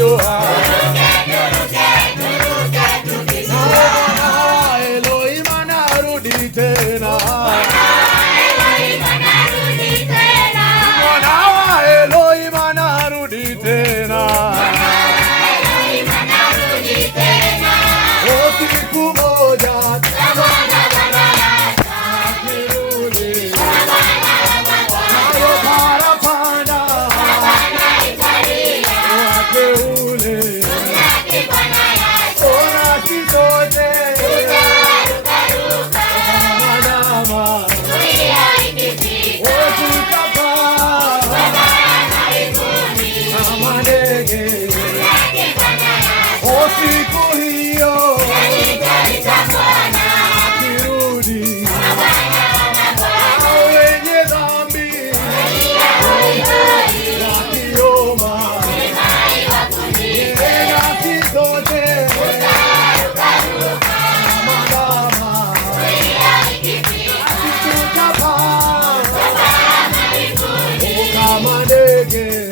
tukijua Elohim anarudi tena, mwana wa Elohim anarudi tena. Siku moja akirudi, nayo parapanda wateule, ona kitote manama otukapa kama ndege. Siku hiyo akirudi, wenye dhambi wakiomba haki zote kama ndama, tukapaa kama ndege.